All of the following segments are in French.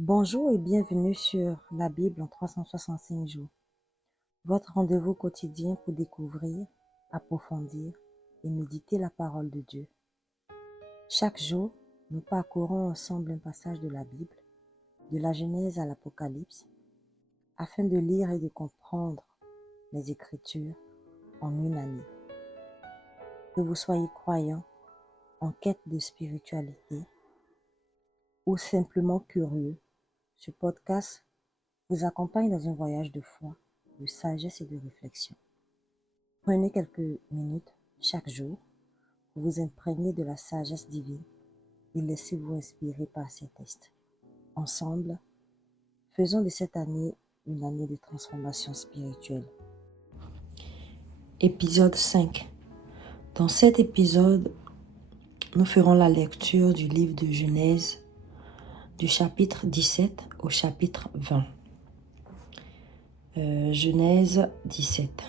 Bonjour et bienvenue sur la Bible en 365 jours, votre rendez-vous quotidien pour découvrir, approfondir et méditer la parole de Dieu. Chaque jour, nous parcourons ensemble un passage de la Bible, de la Genèse à l'Apocalypse, afin de lire et de comprendre les Écritures en une année. Que vous soyez croyant, en quête de spiritualité ou simplement curieux, ce podcast vous accompagne dans un voyage de foi, de sagesse et de réflexion. Prenez quelques minutes chaque jour pour vous imprégner de la sagesse divine et laissez-vous inspirer par ces textes. Ensemble, faisons de cette année une année de transformation spirituelle. Épisode 5. Dans cet épisode, nous ferons la lecture du livre de Genèse, du chapitre 17 au chapitre 20. Genèse 17.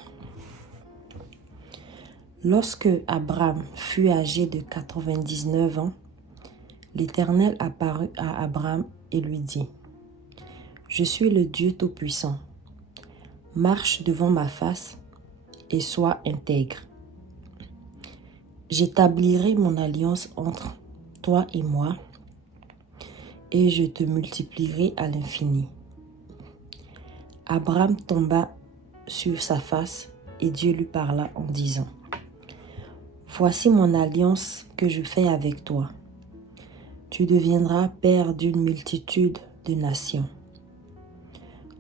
Lorsque Abraham fut âgé de 99 ans, l'Éternel apparut à Abraham et lui dit : « Je suis le Dieu Tout-Puissant. Marche devant ma face et sois intègre. J'établirai mon alliance entre toi et moi, et je te multiplierai à l'infini. » Abraham tomba sur sa face et Dieu lui parla en disant : « Voici mon alliance que je fais avec toi. Tu deviendras père d'une multitude de nations.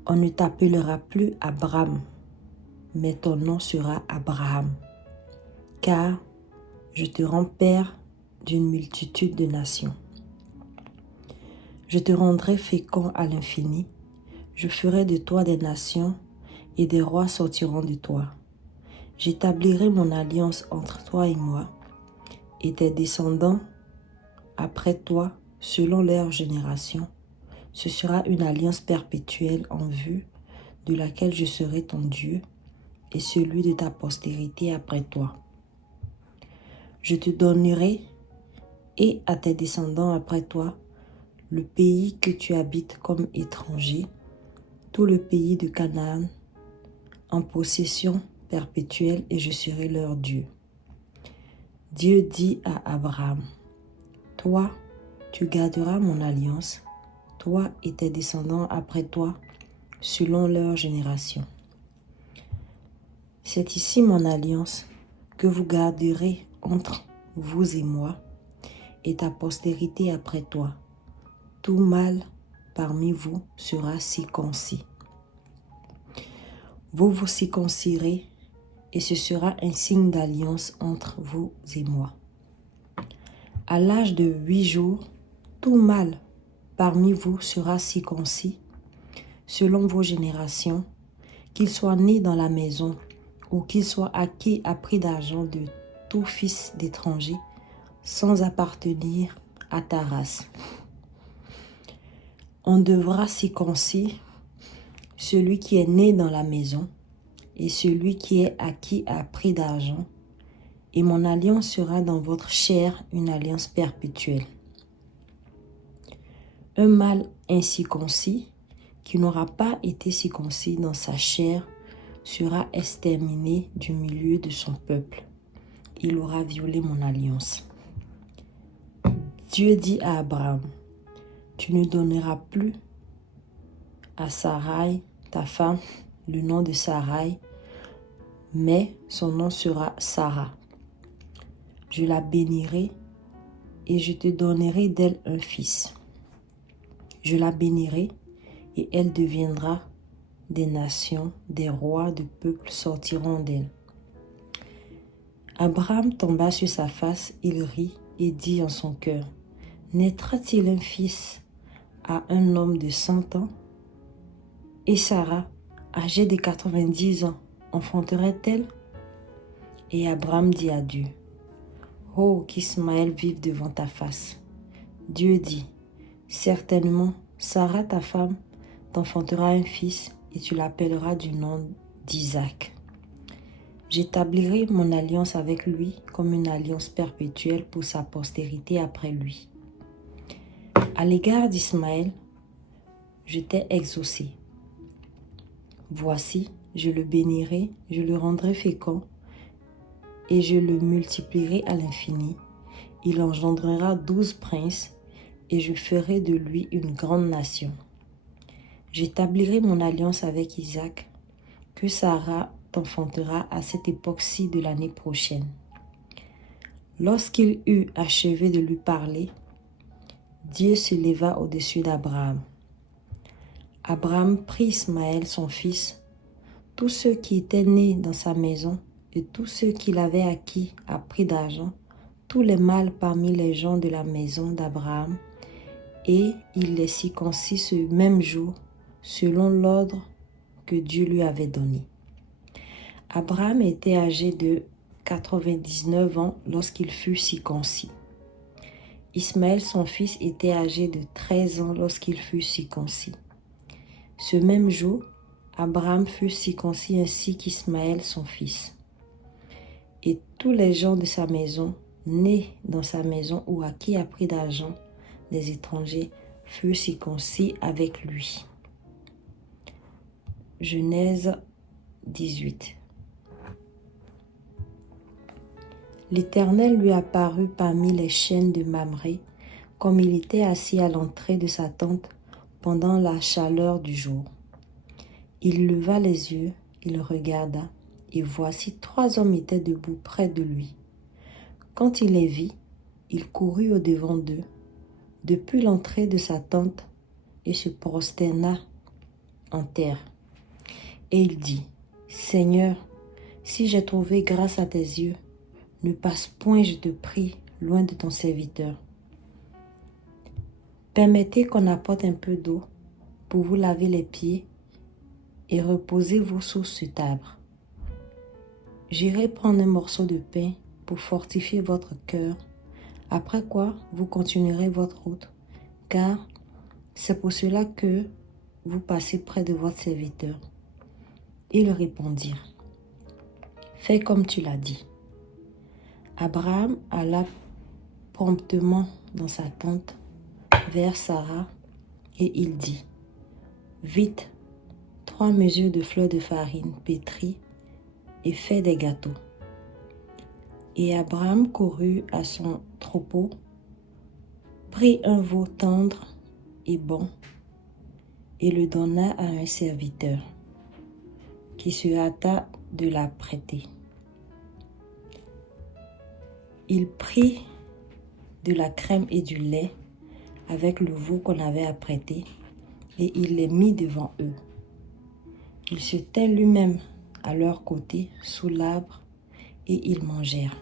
On ne t'appellera plus Abram, mais ton nom sera Abraham, car je te rends père d'une multitude de nations. Je te rendrai fécond à l'infini. Je ferai de toi des nations, et des rois sortiront de toi. J'établirai mon alliance entre toi et moi, et tes descendants après toi, selon leur génération. Ce sera une alliance perpétuelle en vue de laquelle je serai ton Dieu et celui de ta postérité après toi. Je te donnerai et à tes descendants après toi le pays que tu habites comme étranger, tout le pays de Canaan, en possession perpétuelle, et je serai leur Dieu. » Dieu dit à Abraham : « Toi, tu garderas mon alliance, toi et tes descendants après toi, selon leur génération. C'est ici mon alliance que vous garderez entre vous et moi, et ta postérité après toi. Tout mâle parmi vous sera circoncis. Vous vous circoncirez, et ce sera un signe d'alliance entre vous et moi. À l'âge de 8 jours, tout mâle parmi vous sera circoncis, selon vos générations, qu'il soit né dans la maison ou qu'il soit acquis à prix d'argent de tout fils d'étranger, sans appartenir à ta race. On devra circoncire celui qui est né dans la maison et celui qui est acquis à prix d'argent, et mon alliance sera dans votre chair une alliance perpétuelle. Un mâle incirconcis qui n'aura pas été circoncis dans sa chair sera exterminé du milieu de son peuple. Il aura violé mon alliance. Dieu dit à Abraham : « Tu ne donneras plus à Sarai, ta femme, le nom de Sarai, mais son nom sera Sarah. Je la bénirai et je te donnerai d'elle un fils. Je la bénirai et elle deviendra des nations, des rois de peuples sortiront d'elle. » Abraham tomba sur sa face, il rit et dit en son cœur : « Naîtra-t-il un fils à un homme de 100 ans ? Et Sarah, âgée de 90 ans, enfanterait-elle ? » Et Abraham dit à Dieu : « Oh, qu'Ismaël vive devant ta face. » Dieu dit : « Certainement, Sarah, ta femme, t'enfantera un fils, et tu l'appelleras du nom d'Isaac. J'établirai mon alliance avec lui comme une alliance perpétuelle pour sa postérité après lui. À l'égard d'Ismaël, je t'ai exaucé. Voici, je le bénirai, je le rendrai fécond, et je le multiplierai à l'infini. Il engendrera 12 princes, et je ferai de lui une grande nation. J'établirai mon alliance avec Isaac, que Sarah t'enfantera à cette époque-ci de l'année prochaine. Lorsqu'il eut achevé de lui parler, Dieu se leva au-dessus d'Abraham. Abraham prit Ismaël son fils, tous ceux qui étaient nés dans sa maison et tous ceux qu'il avait acquis à prix d'argent, tous les mâles parmi les gens de la maison d'Abraham, et il les circoncit ce même jour, selon l'ordre que Dieu lui avait donné. Abraham était âgé de 99 ans lorsqu'il fut circoncis. Ismaël, son fils, était âgé de 13 ans lorsqu'il fut circoncis. Ce même jour, Abraham fut circoncis ainsi qu'Ismaël, son fils. Et tous les gens de sa maison, nés dans sa maison ou acquis à prix d'argent des étrangers, furent circoncis avec lui. Genèse 18. L'Éternel lui apparut parmi les chênes de Mamré, comme il était assis à l'entrée de sa tente pendant la chaleur du jour. Il leva les yeux, il regarda, et voici 3 hommes étaient debout près de lui. Quand il les vit, il courut au-devant d'eux, depuis l'entrée de sa tente, et se prosterna en terre. Et il dit, « Seigneur, si j'ai trouvé grâce à tes yeux, ne passe point, je te prie, loin de ton serviteur. Permettez qu'on apporte un peu d'eau pour vous laver les pieds et reposez-vous sous cet arbre. J'irai prendre un morceau de pain pour fortifier votre cœur, après quoi vous continuerez votre route, car c'est pour cela que vous passez près de votre serviteur. » Ils répondirent, « Fais comme tu l'as dit. » Abraham alla promptement dans sa tente vers Sarah et il dit, « Vite, 3 mesures de fleurs de farine pétrie et fais des gâteaux. » Et Abraham courut à son troupeau, prit un veau tendre et bon et le donna à un serviteur qui se hâta de l'apprêter. Il prit de la crème et du lait avec le veau qu'on avait apprêté et il les mit devant eux. Il se tint lui-même à leur côté sous l'arbre et ils mangèrent.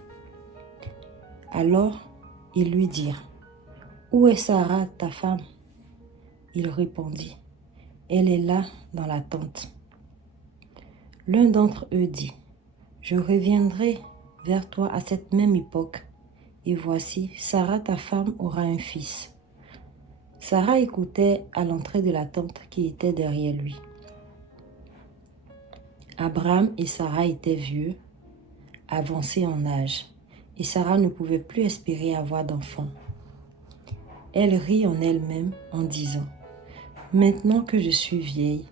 Alors ils lui dirent, « Où est Sarah, ta femme ?» Il répondit, « Elle est là dans la tente. » L'un d'entre eux dit, « Je reviendrai vers toi à cette même époque, et voici, Sarah ta femme aura un fils. » Sarah écoutait à l'entrée de la tente qui était derrière lui. Abraham et Sarah étaient vieux, avancés en âge, et Sarah ne pouvait plus espérer avoir d'enfant. Elle rit en elle-même en disant, « Maintenant que je suis vieille,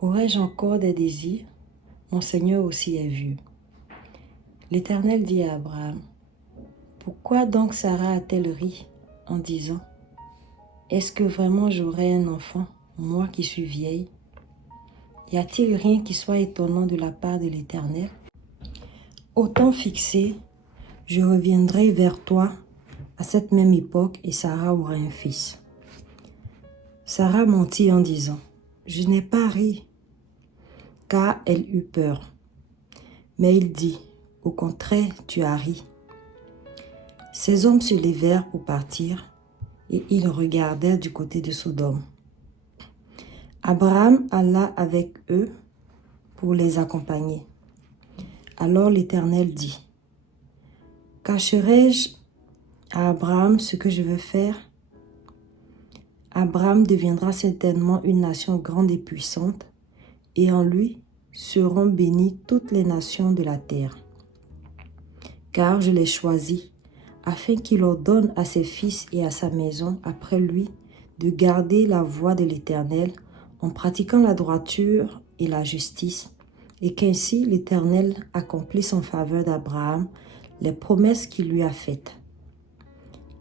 aurais-je encore des désirs? Mon Seigneur aussi est vieux. » L'Éternel dit à Abraham, « Pourquoi donc Sarah a-t-elle ri en disant, « Est-ce que vraiment j'aurai un enfant, moi qui suis vieille? » Y a-t-il rien qui soit étonnant de la part de l'Éternel? Au temps fixé, je reviendrai vers toi à cette même époque et Sarah aura un fils. Sarah mentit en disant, « Je n'ai pas ri, car elle eut peur. » Mais il dit, « Au contraire, tu as ri. » Ces hommes se levèrent pour partir et ils regardèrent du côté de Sodome. Abraham alla avec eux pour les accompagner. Alors l'Éternel dit, « Cacherai-je à Abraham ce que je veux faire? Abraham deviendra certainement une nation grande et puissante, et en lui seront bénies toutes les nations de la terre. Car je l'ai choisi, afin qu'il ordonne à ses fils et à sa maison après lui de garder la voie de l'Éternel en pratiquant la droiture et la justice, et qu'ainsi l'Éternel accomplisse en faveur d'Abraham les promesses qu'il lui a faites.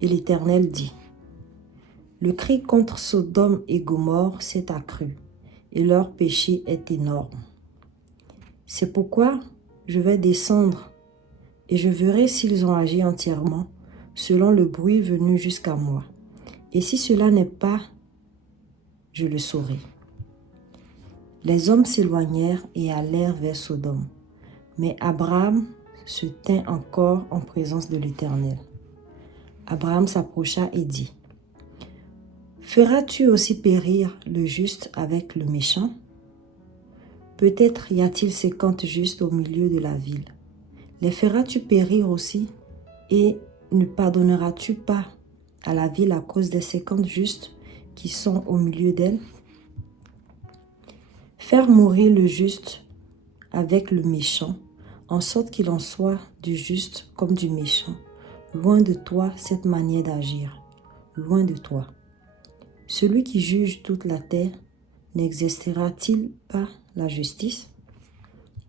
Et l'Éternel dit, le cri contre Sodome et Gomorrhe s'est accru, et leur péché est énorme. C'est pourquoi je vais descendre, et je verrai s'ils ont agi entièrement, selon le bruit venu jusqu'à moi. Et si cela n'est pas, je le saurai. Les hommes s'éloignèrent et allèrent vers Sodome. Mais Abraham se tint encore en présence de l'Éternel. Abraham s'approcha et dit, « Feras-tu aussi périr le juste avec le méchant? Peut-être y a-t-il 50 justes au milieu de la ville. Les feras-tu périr aussi, et ne pardonneras-tu pas à la ville à cause des 50 justes qui sont au milieu d'elle? Faire mourir le juste avec le méchant, en sorte qu'il en soit du juste comme du méchant. Loin de toi cette manière d'agir, loin de toi. Celui qui juge toute la terre, n'exercera-t-il pas la justice? »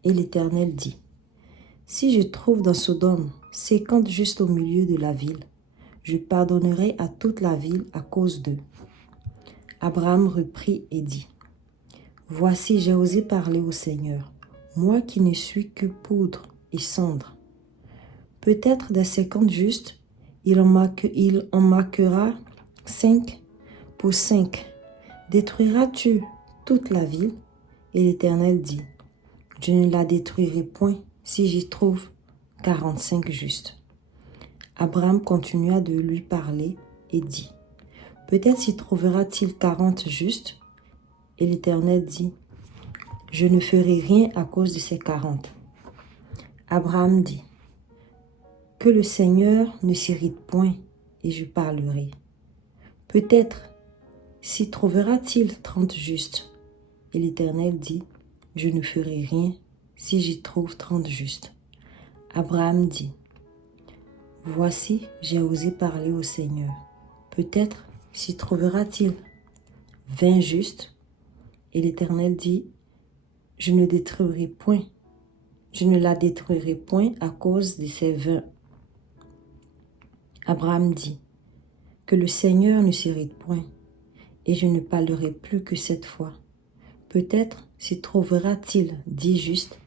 Et l'Éternel dit, « Si je trouve dans Sodome 50 justes au milieu de la ville, je pardonnerai à toute la ville à cause d'eux. » Abraham reprit et dit, « Voici, j'ai osé parler au Seigneur, moi qui ne suis que poudre et cendre. Peut-être des 50 justes, il en marquera 5 pour 5. Détruiras-tu toute la ville? » Et l'Éternel dit, « Je ne la détruirai point si j'y trouve 45 justes. » Abraham continua de lui parler et dit, « Peut-être s'y trouvera-t-il 40 justes? » Et l'Éternel dit, « Je ne ferai rien à cause de ces 40. » Abraham dit, « Que le Seigneur ne s'irrite point, et je parlerai. Peut-être s'y trouvera-t-il 30 justes? » Et l'Éternel dit, « Je ne ferai rien si j'y trouve 30 justes. » Abraham dit, « Voici, j'ai osé parler au Seigneur. Peut-être s'y trouvera-t-il 20 justes? » Et l'Éternel dit, « Je ne la détruirai point à cause de ces 20. » Abraham dit, « Que le Seigneur ne s'irrite point, et je ne parlerai plus que cette fois. Peut-être s'y trouvera-t-il 10 justes? »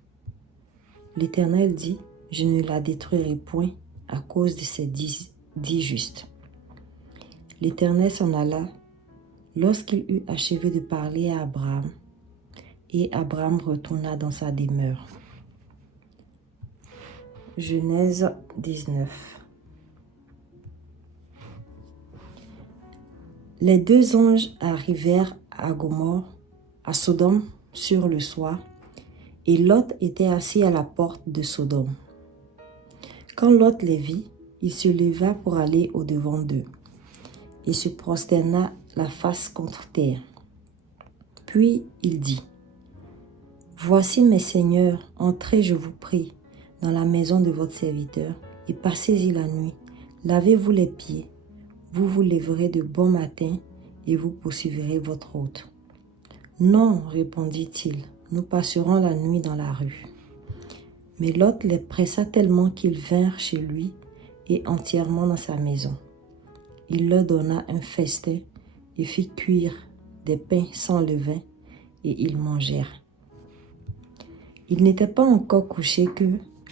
L'Éternel dit, « Je ne la détruirai point à cause de ces 10 justes. » L'Éternel s'en alla lorsqu'il eut achevé de parler à Abraham, et Abraham retourna dans sa demeure. Genèse 19. Les deux anges arrivèrent à Gomorrhe, à Sodome, sur le soir, et Lot était assis à la porte de Sodome. Quand Lot les vit, il se leva pour aller au-devant d'eux, et se prosterna la face contre terre. Puis il dit, « Voici mes seigneurs, entrez, je vous prie, dans la maison de votre serviteur, et passez-y la nuit. Lavez-vous les pieds, vous vous lèverez de bon matin, et vous poursuivrez votre route. » « Non, répondit-il, nous passerons la nuit dans la rue. » Mais Lot les pressa tellement qu'ils vinrent chez lui et entièrement dans sa maison. Il leur donna un festin et fit cuire des pains sans levain, et ils mangèrent. Il n'était pas encore couché que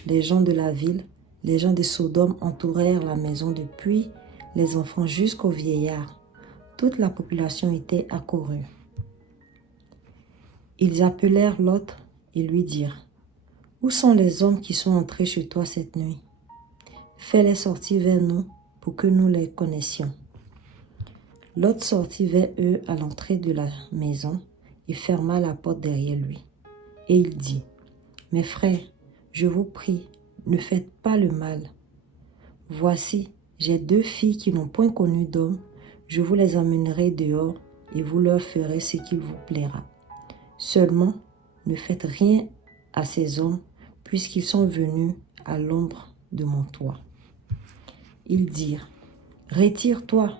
les gens de la ville, les gens de Sodome, entourèrent la maison depuis les enfants jusqu'aux vieillards. Toute la population était accourue. Ils appelèrent Lot et lui dirent, « Où sont les hommes qui sont entrés chez toi cette nuit? Fais-les sortir vers nous pour que nous les connaissions. » Lot sortit vers eux à l'entrée de la maison et ferma la porte derrière lui. Et il dit, « Mes frères, je vous prie, ne faites pas le mal. Voici, j'ai 2 filles qui n'ont point connu d'homme. Je vous les emmènerai dehors et vous leur ferez ce qu'il vous plaira. Seulement, ne faites rien à ces hommes, puisqu'ils sont venus à l'ombre de mon toit. » Ils dirent, « Retire-toi. »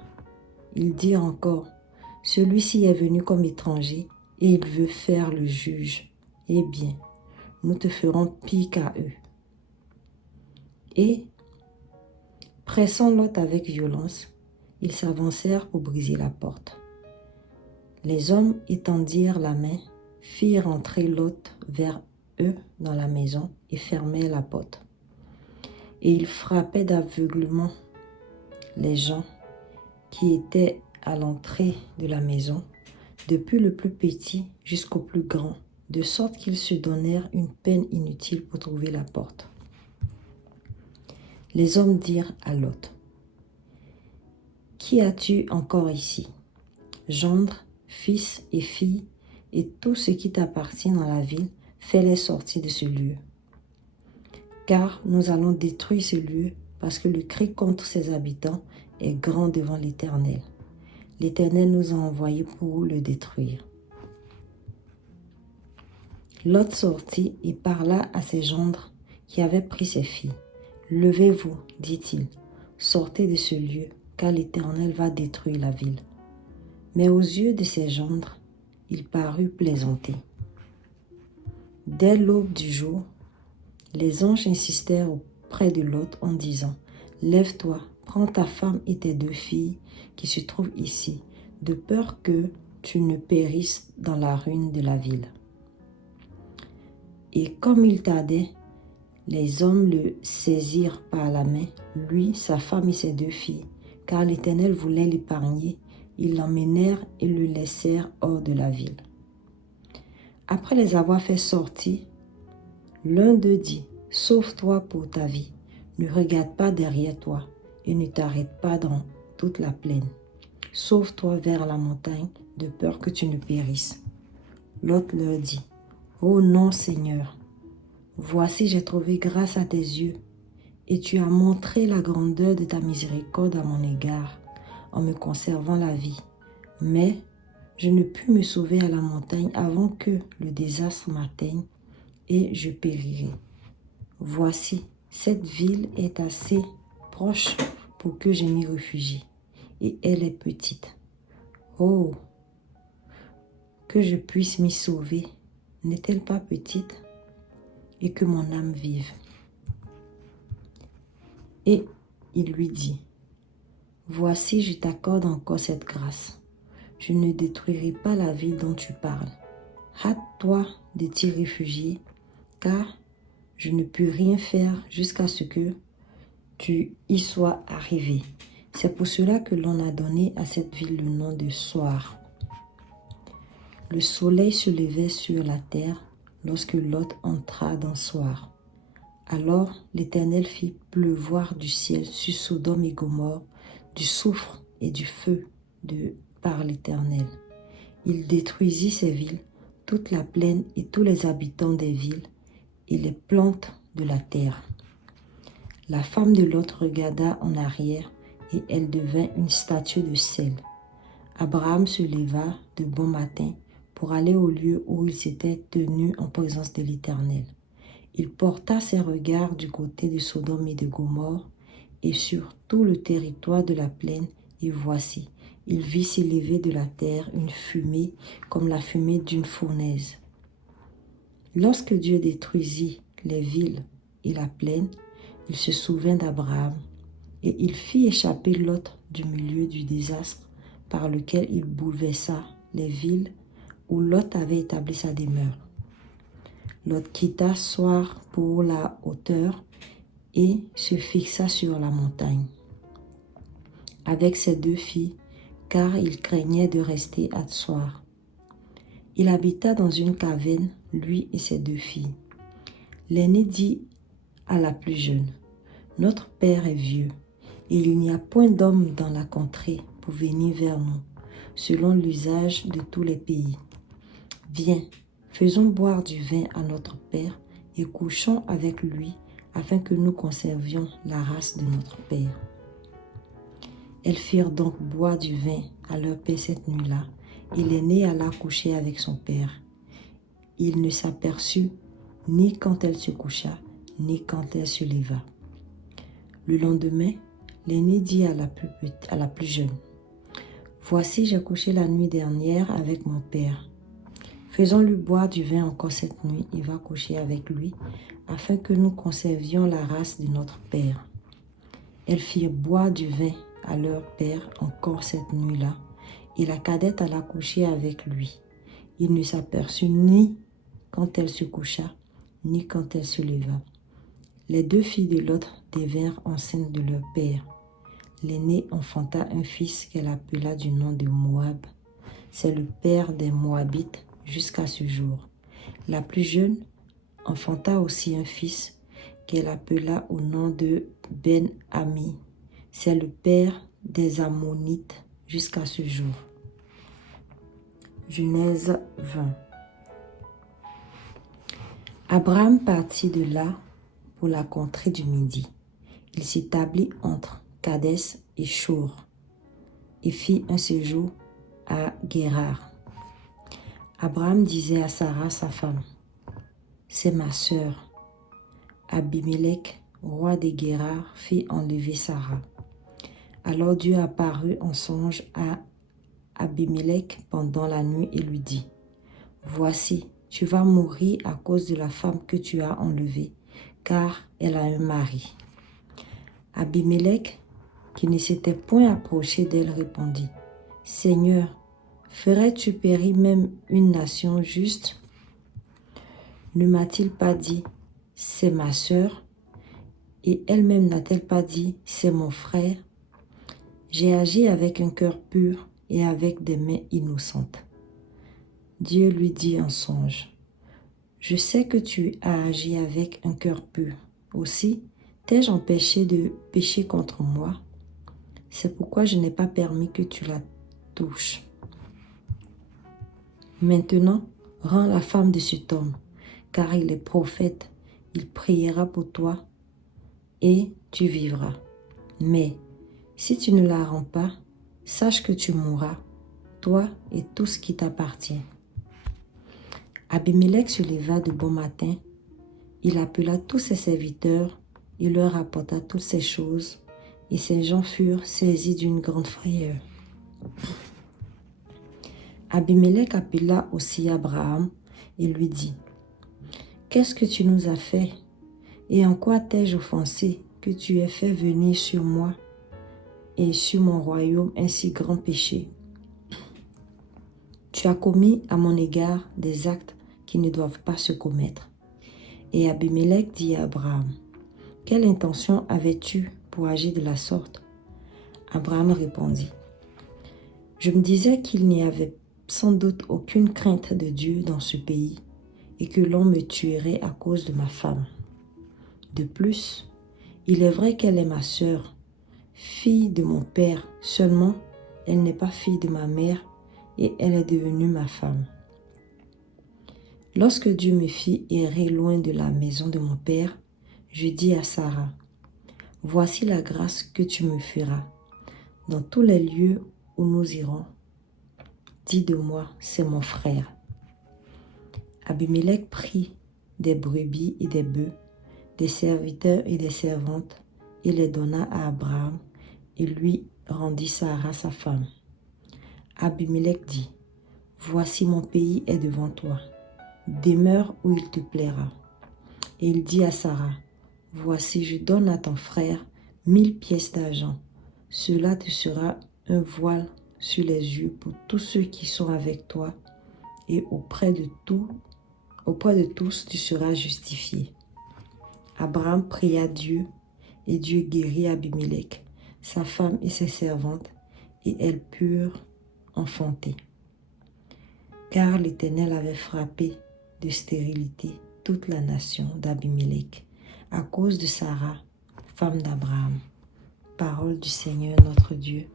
Ils dirent encore, celui-ci est venu comme étranger et il veut faire le juge. Eh bien, nous te ferons pire qu'à eux. » Et, pressant Lot avec violence, ils s'avancèrent pour briser la porte. Les hommes étendirent la main, firent entrer Lot vers eux dans la maison et fermèrent la porte. Et ils frappaient d'aveuglement les gens qui étaient à l'entrée de la maison, depuis le plus petit jusqu'au plus grand, de sorte qu'ils se donnèrent une peine inutile pour trouver la porte. Les hommes dirent à Lot: « Qui as-tu encore ici? Gendre, fils et filles, et tout ce qui t'appartient dans la ville, fais-les sortir de ce lieu. Car nous allons détruire ce lieu, parce que le cri contre ses habitants est grand devant l'Éternel. L'Éternel nous a envoyés pour le détruire. » Lot sortit et parla à ses gendres qui avaient pris ses filles. « Levez-vous, dit-il, sortez de ce lieu, car l'Éternel va détruire la ville. » Mais aux yeux de ses gendres, il parut plaisanter. Dès l'aube du jour, les anges insistèrent auprès de Lot en disant: « Lève-toi, prends ta femme et tes 2 filles qui se trouvent ici, de peur que tu ne périsses dans la ruine de la ville. » Et comme il tardait, les hommes le saisirent par la main, lui, sa femme et ses 2 filles, car l'Éternel voulait l'épargner. Ils l'emmenèrent et le laissèrent hors de la ville. Après les avoir fait sortir, l'un d'eux dit: « Sauve-toi pour ta vie, ne regarde pas derrière toi et ne t'arrête pas dans toute la plaine. Sauve-toi vers la montagne, de peur que tu ne périsses. » L'autre leur dit: « Oh non, Seigneur, voici j'ai trouvé grâce à tes yeux, et tu as montré la grandeur de ta miséricorde à mon égard, en me conservant la vie. Mais je ne pus me sauver à la montagne avant que le désastre m'atteigne, et je périrai. Voici, cette ville est assez proche pour que je m'y réfugie, et elle est petite. Oh, que je puisse m'y sauver, n'est-elle pas petite, et que mon âme vive. » Et il lui dit: « Voici, je t'accorde encore cette grâce. Je ne détruirai pas la ville dont tu parles. Hâte-toi de t'y réfugier, car je ne puis rien faire jusqu'à ce que tu y sois arrivé. » C'est pour cela que l'on a donné à cette ville le nom de Soar. Le soleil se levait sur la terre lorsque Lot entra dans Soar. Alors l'Éternel fit pleuvoir du ciel sur Sodome et Gomorrhe du soufre et du feu par l'Éternel. Il détruisit ces villes, toute la plaine et tous les habitants des villes et les plantes de la terre. La femme de Lot regarda en arrière et elle devint une statue de sel. Abraham se leva de bon matin pour aller au lieu où il s'était tenu en présence de l'Éternel. Il porta ses regards du côté de Sodome et de Gomorrhe et sur tout le territoire de la plaine, et voici, il vit s'élever de la terre une fumée comme la fumée d'une fournaise. Lorsque Dieu détruisit les villes et la plaine, il se souvint d'Abraham et il fit échapper Lot du milieu du désastre par lequel il bouleversa les villes où Lot avait établi sa demeure. Lot quitta Soar pour la hauteur et se fixa sur la montagne avec ses 2 filles, car il craignait de rester à Soar. Il habita dans une caverne, lui et ses 2 filles. L'aîné dit à la plus jeune: « Notre père est vieux, et il n'y a point d'homme dans la contrée pour venir vers nous, selon l'usage de tous les pays. Viens, faisons boire du vin à notre père et couchons avec lui, afin que nous conservions la race de notre père. » Elles firent donc boire du vin à leur père cette nuit-là, et l'aînée alla coucher avec son père. Il ne s'aperçut ni quand elle se coucha, ni quand elle se leva. Le lendemain, l'aînée dit à la plus jeune: « Voici, j'ai couché la nuit dernière avec mon père. Faisons-lui boire du vin encore cette nuit, il va coucher avec lui, afin que nous conservions la race de notre père. Elles firent boire du vin à leur père encore cette nuit-là, et la cadette alla coucher avec lui. Il ne s'aperçut ni quand elle se coucha, ni quand elle se leva. Les deux filles de l'autre devinrent enceintes de leur père. L'aînée enfanta un fils qu'elle appela du nom de Moab. C'est le père des Moabites jusqu'à ce jour. La plus jeune enfanta aussi un fils qu'elle appela au nom de Ben-Ami. C'est le père des Ammonites jusqu'à ce jour. Genèse 20. Abraham partit de là pour la contrée du Midi. Il s'établit entre Kadès et Shur et fit un séjour à Guérar. Abraham disait à Sarah, sa femme, « C'est ma sœur. » Abimelech, roi des Guérar, fit enlever Sarah. Alors Dieu apparut en songe à Abimelech pendant la nuit et lui dit, « Voici, tu vas mourir à cause de la femme que tu as enlevée, car elle a un mari. » Abimelech, qui ne s'était point approché d'elle, répondit, « Seigneur, ferais-tu périr même une nation juste? Ne m'a-t-il pas dit, c'est ma sœur, et elle-même n'a-t-elle pas dit, c'est mon frère? J'ai agi avec un cœur pur et avec des mains innocentes. » Dieu lui dit en songe, « Je sais que tu as agi avec un cœur pur. Aussi, t'ai-je empêché de pécher contre moi? C'est pourquoi je n'ai pas permis que tu la touches. Maintenant, rends la femme de cet homme, car il est prophète. Il priera pour toi et tu vivras. Mais si tu ne la rends pas, sache que tu mourras, toi et tout ce qui t'appartient. » Abimelech se leva de bon matin. Il appela tous ses serviteurs et leur rapporta toutes ces choses, et ces gens furent saisis d'une grande frayeur. Abimelech appela aussi Abraham et lui dit, « Qu'est-ce que tu nous as fait, et en quoi t'ai-je offensé que tu aies fait venir sur moi et sur mon royaume un si grand péché? Tu as commis à mon égard des actes qui ne doivent pas se commettre. » Et Abimelech dit à Abraham, « Quelle intention avais-tu pour agir de la sorte? » Abraham répondit, « Je me disais qu'il n'y avait sans doute aucune crainte de Dieu dans ce pays et que l'on me tuerait à cause de ma femme. De plus, il est vrai qu'elle est ma sœur, fille de mon père, seulement elle n'est pas fille de ma mère et elle est devenue ma femme. Lorsque Dieu me fit errer loin de la maison de mon père, je dis à Sarah, « Voici la grâce que tu me feras. Dans tous les lieux où nous irons, dis de moi, c'est mon frère. » Abimelech prit des brebis et des bœufs, des serviteurs et des servantes, et les donna à Abraham, et lui rendit Sarah sa femme. Abimelech dit, « Voici mon pays est devant toi. Demeure où il te plaira. » Et il dit à Sarah, « Voici, je donne à ton frère 1000 pièces d'argent. Cela te sera un voile sur les yeux pour tous ceux qui sont avec toi, et auprès de tous, tu seras justifié. » Abraham pria Dieu, et Dieu guérit Abimelech, sa femme et ses servantes, et elles purent enfanter. Car l'Éternel avait frappé de stérilité toute la nation d'Abimelech, à cause de Sarah, femme d'Abraham. Parole du Seigneur notre Dieu,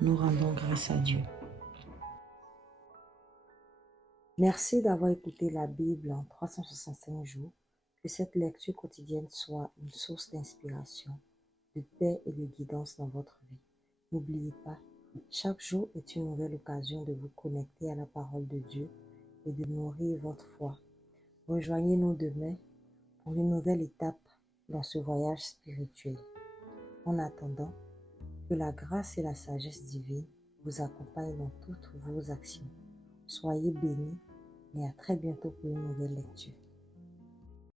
nous rendons grâce à Dieu. Merci d'avoir écouté la Bible en 365 jours. Que cette lecture quotidienne soit une source d'inspiration, de paix et de guidance dans votre vie. N'oubliez pas, chaque jour est une nouvelle occasion de vous connecter à la parole de Dieu et de nourrir votre foi. Rejoignez-nous demain pour une nouvelle étape dans ce voyage spirituel. En attendant, que la grâce et la sagesse divine vous accompagne dans toutes vos actions. Soyez bénis et à très bientôt pour une nouvelle lecture.